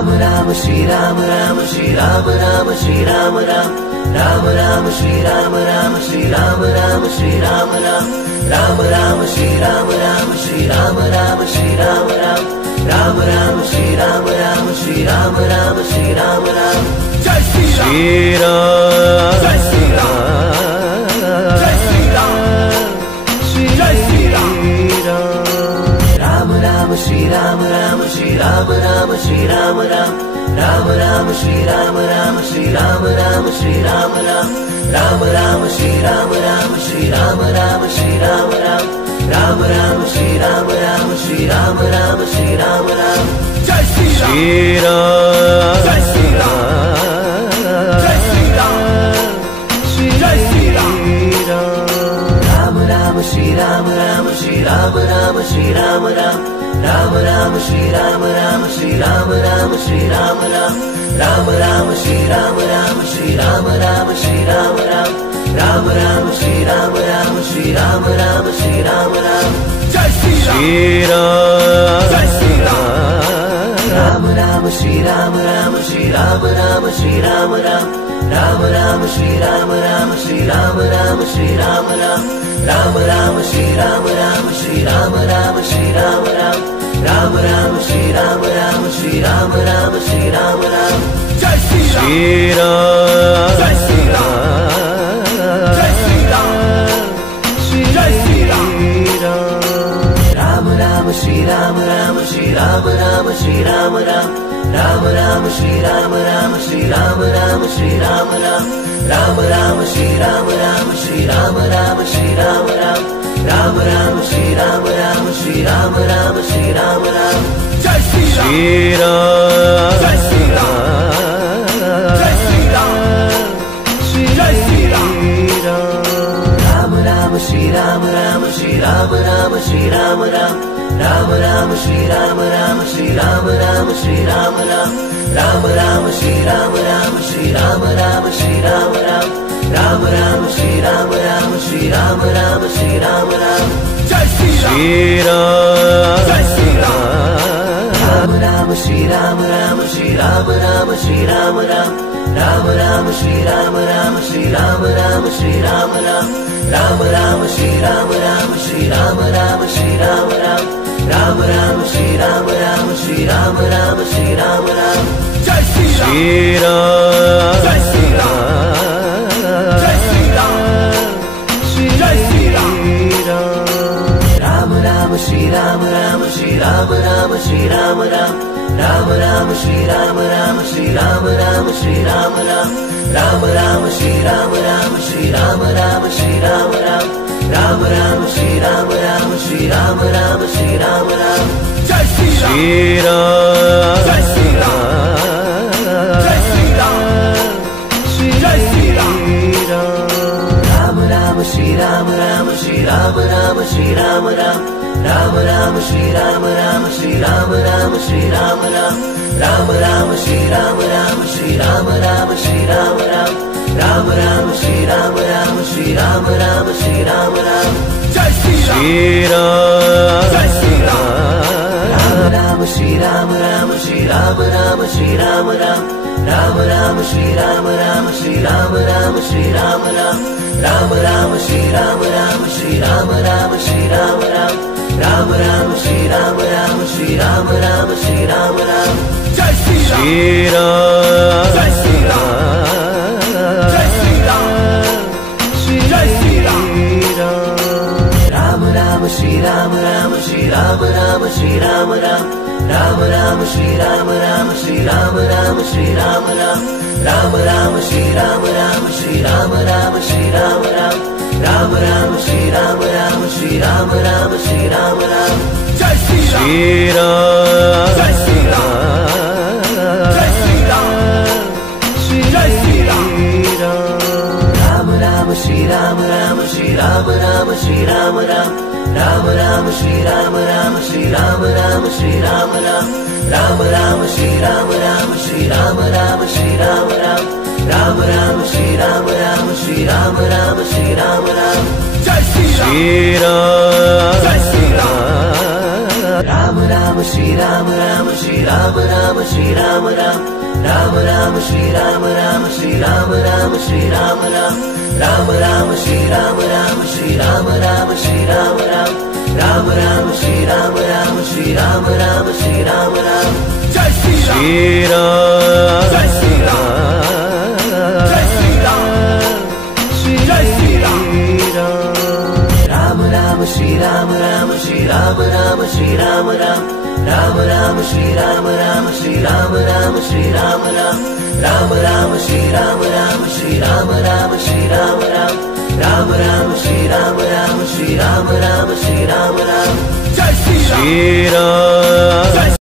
Ram Ram Shri Ram Ram Shri Ram Ram Shri Ram Ram Ram Ram Shri Ram Ram Shri Ram Ram Shri Ram Ram Ram Ram Shri Ram Ram Shri Ram Ram Shri Ram Ram Ram Ram Shri Ram Ram Shri Ram Ram Shri Ram Ram Jai Shri Ram Jai Shri Ram Jai Shri Ram Jai Shri Ram Ram Ram Shri Ram Ram Shri Ram Ram Shri Ram Ram Ram Ram Shri Ram Ram Shri Ram Ram Shri Ram Ram Ram Ram Shri Ram Ram Shri Ram Ram Shri Ram Ram Ram Ram Shri Ram Ram Shri Ram Ram Shri Ram Ram Jai Shri Ram Jai Shri Ram Jai Shri Ram Jai Shri Ram Ram Ram Shri Ram Ram Shri Ram Ram Shri Ram Ram Ram Ram Shri Ram Ram Shri Ram Ram Shri Ram Ram Ram Ram Shri Ram Ram Shri Ram Ram Shri Ram Ram Ram Ram Shri Ram Ram Shri Ram Ram Shri Ram Ram Jai Shri Ram Jai Shri Ram Ram Ram Shri Ram Ram Shri Ram Ram Shri Ram Ram Ram Ram Shri Ram Ram Shri Ram Ram Shri Ram Ram Ram Ram Shri Ram Ram Shri Ram Ram Shri Ram Ram Ram Ram Shri Ram Ram Shri Ram Ram Shri Ram Ram Jai Shri Ram Jai Shri Ram Jai Shri Ram Jai Shri Ram Ram Ram Shri Ram Ram Shri Ram Ram Shri Ram Ram Ram Ram Shri Ram Ram Shri Ram Ram Shri Ram Ram Ram Ram Shri Ram Ram Shri Ram Ram Shri Ram Ram Ram Ram Shri Ram Ram Shri Ram Ram Shri Ram Ram Jai Shri Ram Jai Shri Ram Jai Shri Ram Jai Shri Ram Ram Ram Shri Ram Ram Shri Ram Ram Shri Ram Ram Ram Ram Shri Ram Ram Shri Ram Ram Shri Ram Ram Ram Ram Shri Ram Ram Shri Ram Ram Shri Ram Ram Ram Ram Shri Ram Ram Shri Ram Ram Shri Ram Ram Jai Shri Ram Jai Shri Ram Ram Ram Shri Ram Ram Shri Ram Ram Shri Ram Ram Ram Ram Shri Ram Ram Shri Ram Ram Shri Ram Ram Ram Ram Shri Ram Ram Shri Ram Ram Shri Ram Ram Ram Ram Shri Ram Ram Shri Ram Ram Shri Ram Ram Jai Shri Ram Jai Shri Ram Jai Shri Ram Jai Shri Ram Ram Ram Shri Ram Ram Shri Ram Ram Shri Ram Ram Ram Ram Shri Ram Ram Shri Ram Ram Shri Ram Ram Ram Ram Shri Ram Ram Shri Ram Ram Shri Ram Ram Ram Ram Shri Ram Ram Shri Ram Ram Shri Ram Ram Jai Shri Ram Jai Shri Ram Jai Shri Ram Jai Shri Ram Ram Ram Shri Ram Ram Shri Ram Ram Shri Ram Ram Ram Ram Shri Ram Ram Shri Ram Ram Shri Ram Ram Ram Ram Shri Ram Ram Shri Ram Ram Shri Ram Ram Ram Ram Shri Ram Ram Shri Ram Ram Shri Ram Ram Jai Shri Ram Jai Shri Ram Ram Ram Shri Ram Ram Shri Ram Ram Shri Ram Ram Ram Ram Shri Ram Ram Shri Ram Ram Shri Ram Ram Ram Ram Shri Ram Ram Shri Ram Ram Shri Ram Ram Ram Ram Shri Ram Ram Shri Ram Ram Shri Ram Ram Jai Shri Ram Jai Shri Ram Jai Shri Ram Jai Shri Ram Ram Ram Shri Ram Ram Shri Ram Ram Shri Ram Ram Ram Ram Shri Ram Ram Shri Ram Ram Shri Ram Ram Ram Ram Shri Ram Ram Shri Ram Ram Shri Ram Ram Ram Ram Shri Ram Ram Shri Ram Ram Shri Ram Ram Jai Shri Ram Jai Shri Ram Jai Shri Ram Jai Shri Ram Ram Ram Shri Ram Ram Shri Ram Ram Shri Ram Ram Ram Ram Shri Ram Ram Shri Ram Ram Shri Ram Ram Ram Ram Shri Ram Ram Shri Ram Ram Shri Ram Ram Ram Ram Shri Ram Ram Shri Ram Ram Shri Ram Ram Jai Shri Ram Jai Shri Ram Ram Ram Ram Shri Ram Ram Shri Ram Ram Shri Ram Ram Ram Ram Shri Ram Ram Shri Ram Ram Shri Ram Ram Ram Ram Shri Ram Ram Shri Ram Ram Shri Ram Ram Ram Ram Shri Ram Ram Shri Ram Ram Shri Ram Ram Jai Shri Ram Jai Shri Ram Jai Shri Ram Jai Shri Ram Ram Ram Shri Ram Ram Shri Ram Ram Shri Ram Ram Ram Ram Shri Ram Ram Shri Ram Ram Shri Ram Ram Ram Ram Shri Ram Ram Shri Ram Ram Shri Ram Ram Ram Ram Shri Ram Ram Shri Ram Ram Shri Ram Ram Jai Shri Ram